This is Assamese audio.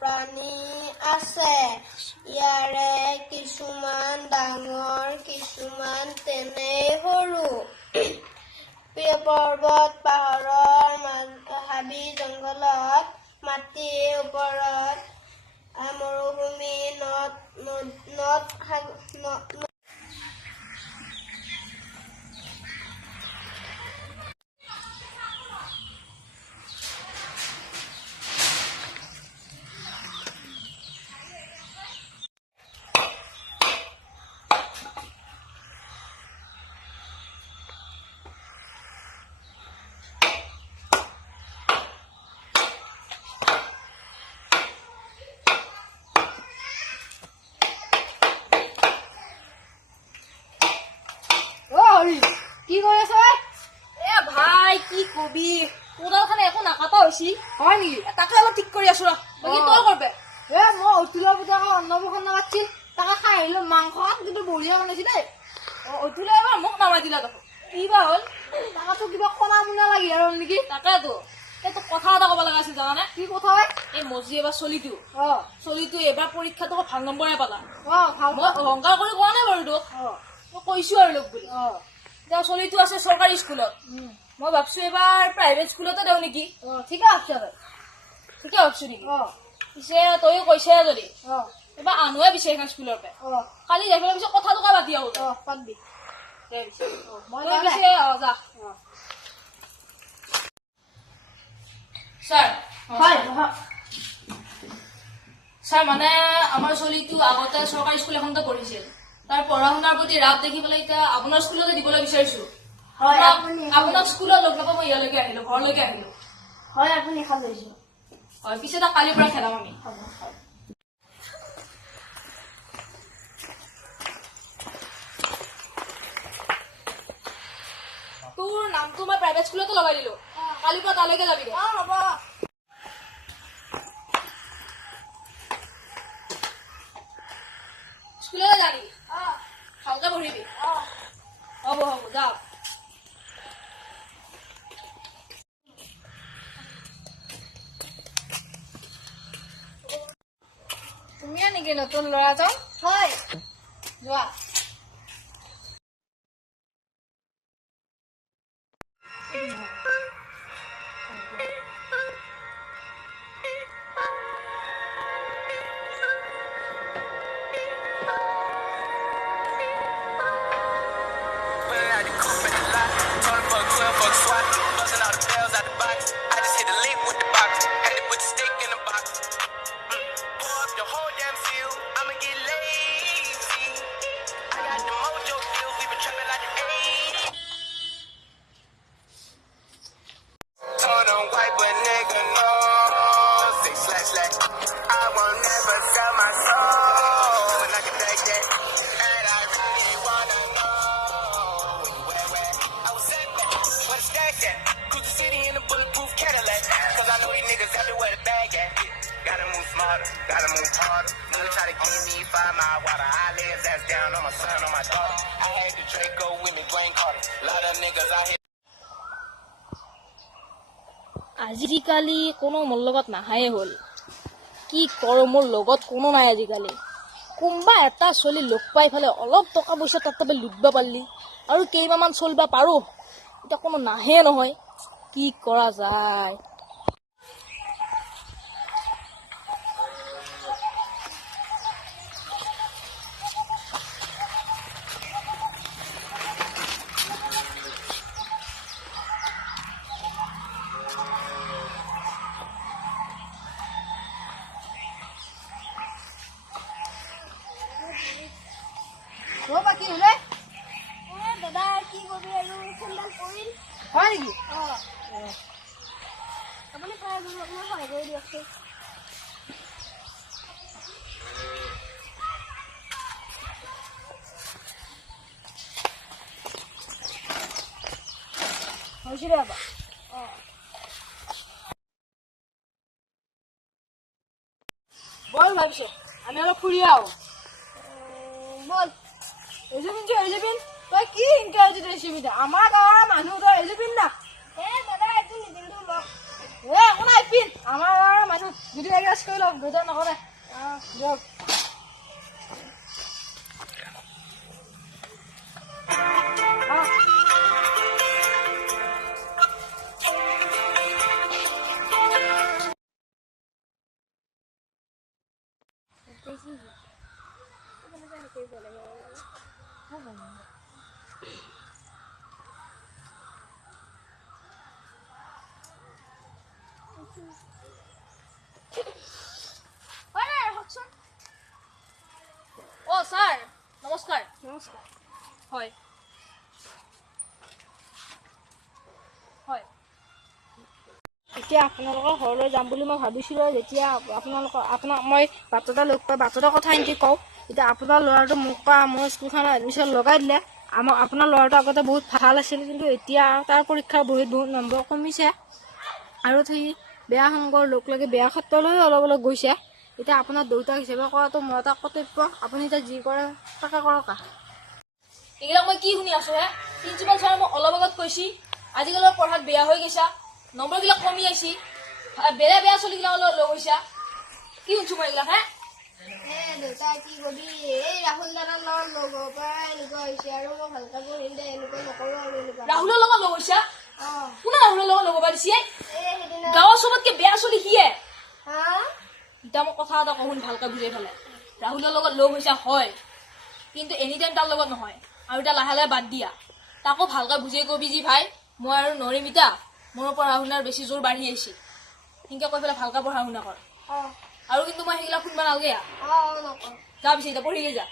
প্ৰাণী আছে। ইয়াৰে কিছুমান ডাঙৰ, কিছুমান তেনেই সৰু। পৰ্বত পাহাৰৰ হাবি জংঘলত, মাটিৰ ওপৰত, মৰুভূমি, নদ কি কৰি আছ? ভাই কি কবি কোদালখানে একো নাকাটা হৈছি। হয় নেকি? তাকে অলপ ঠিক কৰি আছো ৰ। বাকী তই কৰবে? মই অতুলৰ পুজাক অন্নপ্ৰসন্ন নামাতিছিল, তাকে খাই আহিলো। মাংস কিন্তু বঢ়িয়া বনাইছি দেই। অতুলে এবাৰ মোক নামাই দিলা দেখোন। কি বা হ'ল? তাকাতো কিবা কণা মুনা লাগি আৰু নেকি? তাকেতো তোক কথা এটা ক'ব লগা আছিল জানানে? কি কথা হয়? এই মজি এবাৰ চলিটো এবাৰ পৰীক্ষাটো ভাল নম্বৰে পালা। মই অহংকাৰ কৰি কোৱা নাই বাৰু তোক, মই কৈছো আৰু লোক বুলি। এতিয়া চলিটো আছে চৰকাৰী স্কুলত, মই ভাবছো এবাৰ প্ৰাইভেট স্কুলতে দেও নেকি। ঠিকে ভাবছো। ঠিকে ভাবছো নেকি? পিছে তইও কৈছে যদি এবাৰ আনোৱে পিছে এখন স্কুলৰ পৰা। কালি যাই পেলাই পিছে কথাটো কা পাতি আহো। পাতবি পিছে যা। ছাৰ মানে আমাৰ চলিটো আগতে চৰকাৰী স্কুল এখনতে পঢ়িছিল, তাৰ পঢ়া শুনাৰ প্ৰতি ৰাপ দেখি পেলাই এতিয়া আপোনাৰ স্কুলতে দিবলৈ বিচাৰিছো। আপোনাক স্কুলত লগ নাপাব, মই ইয়ালৈকে আহিলো, ঘৰলৈকে আহিলো। হয়, আপুনি খাল লৈছো। হয়, পিছে তাক কালিৰ পৰা খেলাম আমি। তোৰ নামটো মই প্ৰাইভেট স্কুলতে লগাই দিলো, কালিৰ পৰা তালৈকে যাবি। হ'ব। স্কুললৈ যাবি, ভালকে পঢ়িবি। হ'ব যা। তুমিয়ে নেকি নতুন ল'ৰাজন? হয়। যোৱা। Gotta move harder. Nigga try to give me 5 mile water. I lay his ass down on my son, on my daughter. I had the Draco with me, Dwayne Carter. Lot of niggas out here. আজিকালি কোনো মোৰ লগত নাহায়ে হ'ল। কি কৰোঁ, মোৰ লগত কোনো নাই আজিকালি। কোনোবা এটা চলি লগ পাই ফালে অলপ টকা পইচা তাতে লুটিব পাৰিলি আৰু কেইমাহমান চলিব পাৰোঁ, এতিয়া কোনো নাহে নহয়। কি কৰা যায়? বাকী হলে দাদা কি কবি আৰু চেণ্ডেল পৰিল। হয় নেকি? আপুনি পাৰে আপোনাক সহায় কৰি দিয়কচোন। হৈছিলে এবাৰ। বল ভাবিছো আমি অলপ ফুৰি আহো। বল। এজেবিন তই কি ইনকে আমাৰ গাঁৱৰ মানুহ তই এজেবিন না। দাদা এইটো নিদিলো লওক। একো নাই পিন আমাৰ মানুহ যদি এগ্ৰেছ কৰি লওক গজৰ নকৰে দিয়ক অ ছাৰ নমস্কাৰ নমস্কাৰ হয় হয় এতিয়া আপোনালোকৰ ঘৰলৈ যাম বুলি মই ভাবিছিলোঁ যেতিয়া আপোনাক মই বাটতে লগ পাই বাটতে কথা এনকি কওঁ এতিয়া আপোনাৰ ল'ৰাটো মোক পৰা মোৰ স্কুলখনত এডমিশ্যন লগাই দিলে আপোনাৰ ল'ৰাটো আগতে বহুত ভাল আছিল কিন্তু এতিয়া তাৰ পৰীক্ষাৰ বহুত নম্বৰ কমিছে আৰু সি বেয়া সংগৰ লগ লাগি বেয়া ক্ষেত্ৰলৈ অলপ গৈছে এতিয়া আপোনাৰ দেউতাক হিচাপে কৰাটো মোৰ এটা কৰ্তব্য আপুনি এতিয়া যি কৰে তাকে কৰক এইবিলাক মই কি শুনি আছো হে প্ৰিন্সিপাল ছাৰে মোক অলপ আগত কৈছি আজিকালি পঢ়াত বেয়া হৈ গৈছা নম্বৰবিলাক কমি আহিছি বেয়া বেয়া চলিগিলা অলপ লগ হৈছা কি শুনছো মই এইবিলাক হে দেউতা কি কবি এই ৰাহুল দাদাৰ লগত লগ হ'ব পৰা এনেকুৱা হৈছে আৰু মই ভালকে পঢ়িম দে এনেকুৱা নকৰো আৰু এনেকুৱা ৰাহুলৰ লগত লগ হৈছা কোনে ৰাহুলৰ লগত লগ পাই দিছে এই সেইদিনা গাঁৱৰ চবতকে বেয়া চলি সিয়ে হা এতিয়া মই কথা এটা কওঁ ভালকে বুজাই ফেলে ৰাহুলৰ লগত লগ হৈছা হয় কিন্তু এনি টাইম তাৰ লগত নহয় আৰু এতিয়া লাহে লাহে বাদ দিয়া তাকো ভালকে বুজাই কবি যি ভাই মই আৰু নৰিম এতিয়া মোৰ পঢ়া শুনাৰ বেছি জোৰ বাঢ়ি আহিছে সেনেকে কৈ পেলাই ভালকে পঢ়া শুনা কৰ আৰু কিন্তু মই সেইবিলাক শুনবা নালাগে নকৰো যা পিছে এতিয়া পঢ়ি যা